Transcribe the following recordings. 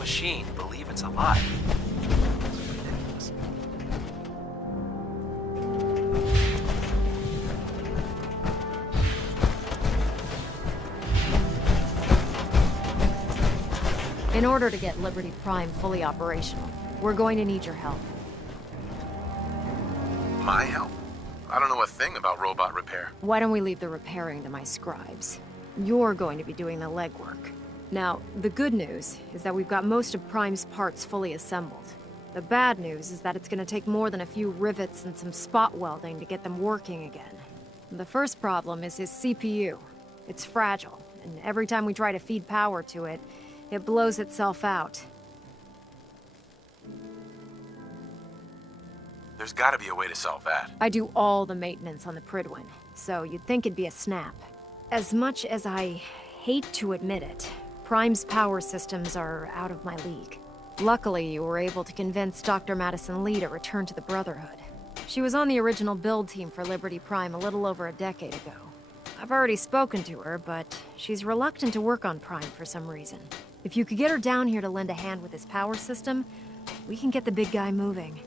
machine believe it's alive. In order to get Liberty Prime fully operational, we're going to need your help. My help? I don't know a thing about robot repair. Why don't we leave the repairing to my scribes? You're going to be doing the legwork. Now, the good news is that we've got most of Prime's parts fully assembled. The bad news is that it's gonna take more than a few rivets and some spot welding to get them working again. The first problem is his CPU. It's fragile, and every time we try to feed power to it, it blows itself out. There's gotta be a way to solve that. I do all the maintenance on the Prydwen, so you'd think it'd be a snap. As much as I hate to admit it, Prime's power systems are out of my league. Luckily, you were able to convince Dr. Madison Lee to return to the Brotherhood. She was on the original build team for Liberty Prime a little over a decade ago. I've already spoken to her, but she's reluctant to work on Prime for some reason. If you could get her down here to lend a hand with his power system, we can get the big guy moving.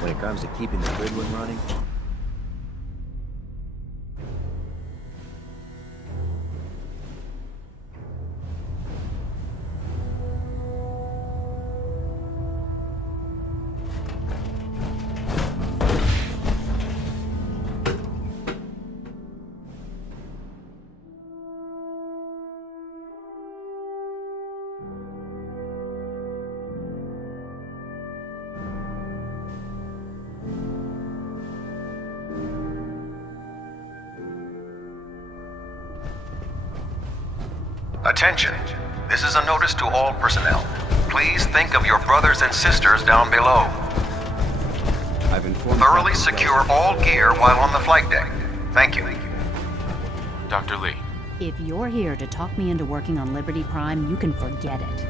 When it comes to keeping the Twirling running, Attention. This is a notice to all personnel. Please think of your brothers and sisters down below. I've informed... Thoroughly secure all gear while on the flight deck. Thank you. Dr. Lee. If you're here to talk me into working on Liberty Prime, you can forget it.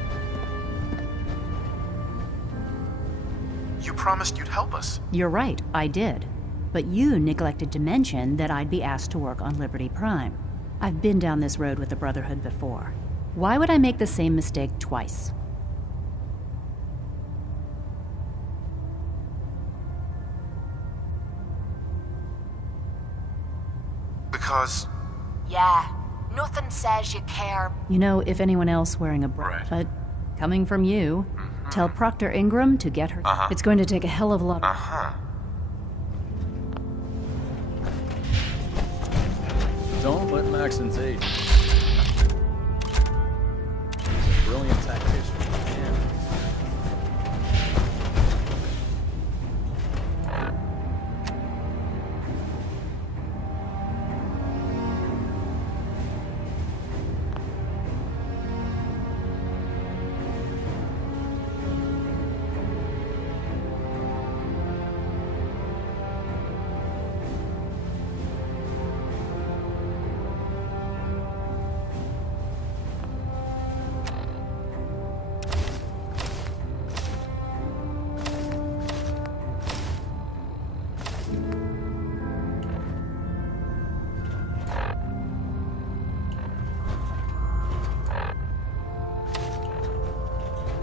You promised you'd help us. You're right, I did. But you neglected to mention that I'd be asked to work on Liberty Prime. I've been down this road with the Brotherhood before. Why would I make the same mistake twice? Because... Yeah, nothing says you care. You know, if anyone else wearing a Right. but coming from you, tell Proctor Ingram to get her. It's going to take a hell of a lot. Don't let Maxon's age. He's a brilliant tactician. Yeah.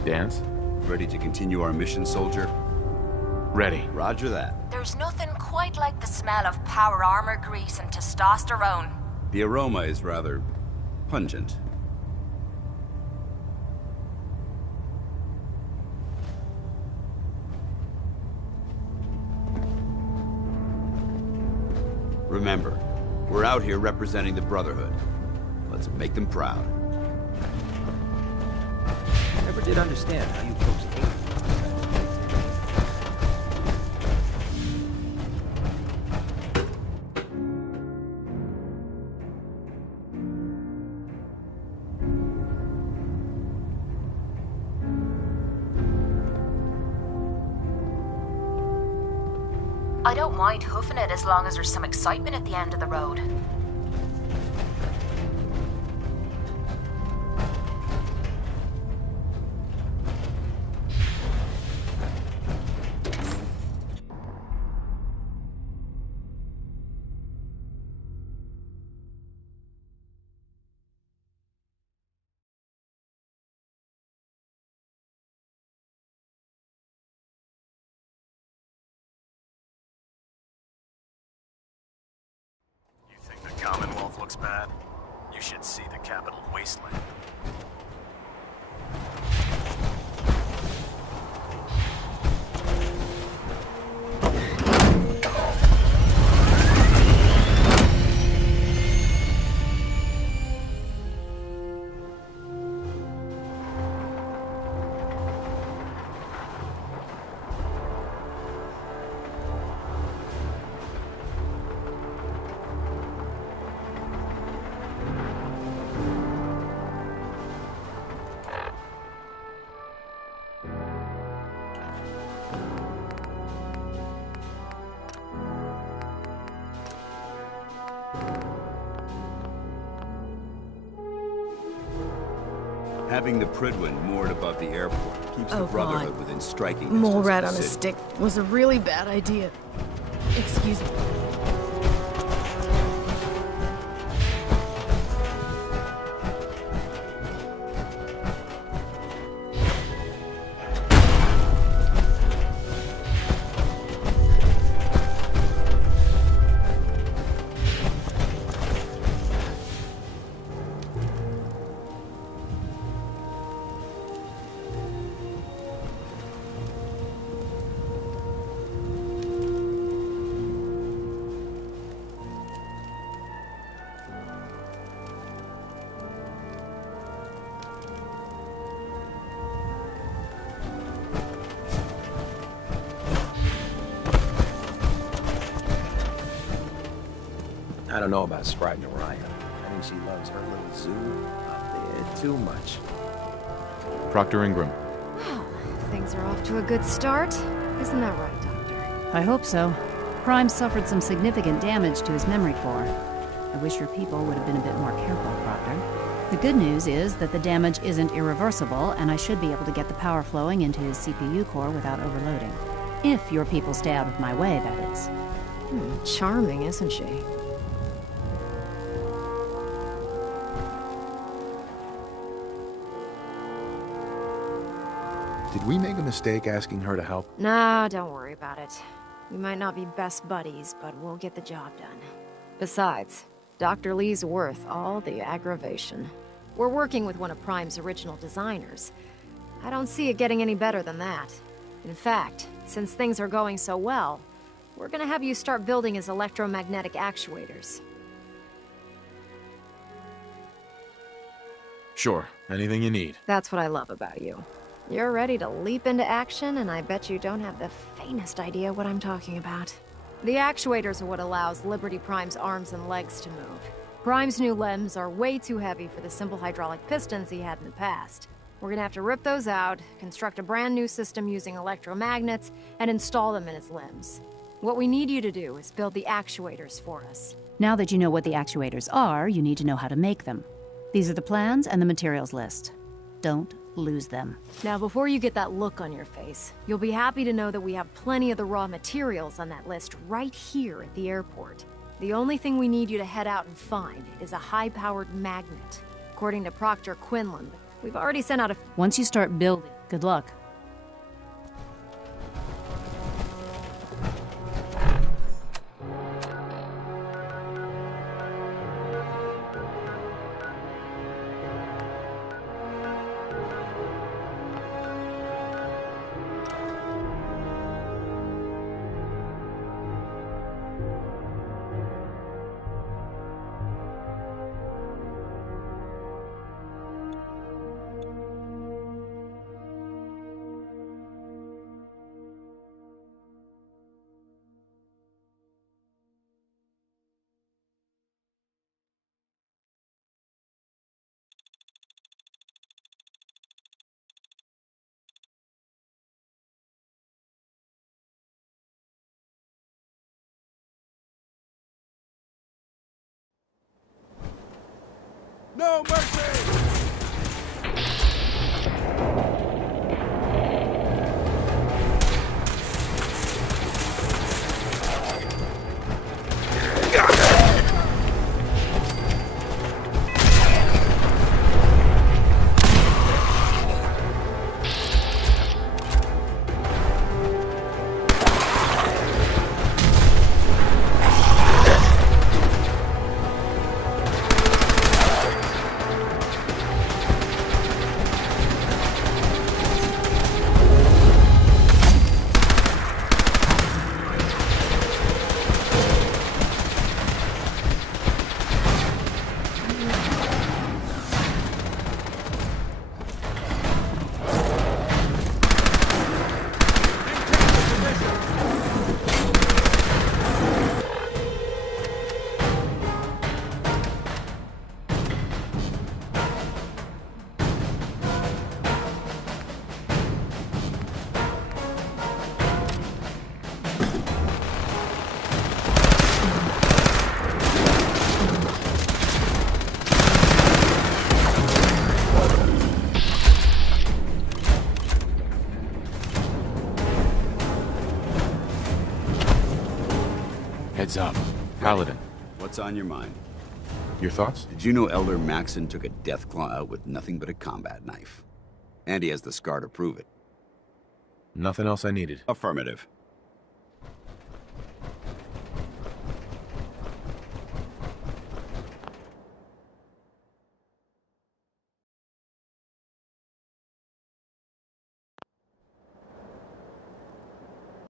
Dance? Ready to continue our mission, soldier? Ready. Roger that. There's nothing quite like the smell of power armor grease and testosterone. The aroma is rather pungent. Remember, we're out here representing the Brotherhood. Let's make them proud. never did understand how you folks ate. I don't mind hoofing it as long as there's some excitement at the end of the road. You think the Commonwealth looks bad? You should see the capital wasteland. Having the Pridwin moored above the airport keeps the Oh, Brotherhood God. within striking Mole distance rat of on the a city. stick was a really bad idea. Excuse me. I don't know about Sprite and Orion. I think she loves her little zoo up there too much. Proctor Ingram. Well, things are off to a good start. Isn't that right, Doctor? I hope so. Prime suffered some significant damage to his memory core. I wish your people would have been a bit more careful, Proctor. The good news is that the damage isn't irreversible, and I should be able to get the power flowing into his CPU core without overloading. If your people stay out of my way, that is. Charming, isn't she? Did we make a mistake asking her to help? Nah, don't worry about it. We might not be best buddies, but we'll get the job done. Besides, Dr. Lee's worth all the aggravation. We're working with one of Prime's original designers. I don't see it getting any better than that. In fact, since things are going so well, we're gonna have you start building his electromagnetic actuators. Sure, anything you need. That's what I love about you. You're ready to leap into action, and I bet you don't have the faintest idea what I'm talking about. The actuators are what allows Liberty Prime's arms and legs to move. Prime's new limbs are way too heavy for the simple hydraulic pistons he had in the past. We're gonna have to rip those out, construct a brand new system using electromagnets, and install them in his limbs. What we need you to do is build the actuators for us. Now that you know what the actuators are, you need to know how to make them. These are the plans and the materials list. Don't lose them. Now, before you get that look on your face, you'll be happy to know that we have plenty of the raw materials on that list right here at the airport. The only thing we need you to head out and find is a high-powered magnet. According to Proctor Quinlan, we've already sent out a... Once you start building, good luck. No mercy! Heads up. Paladin. What's on your mind? Your thoughts? Did you know Elder Maxon took a Deathclaw out with nothing but a combat knife? And he has the scar to prove it. Nothing else I needed. Affirmative.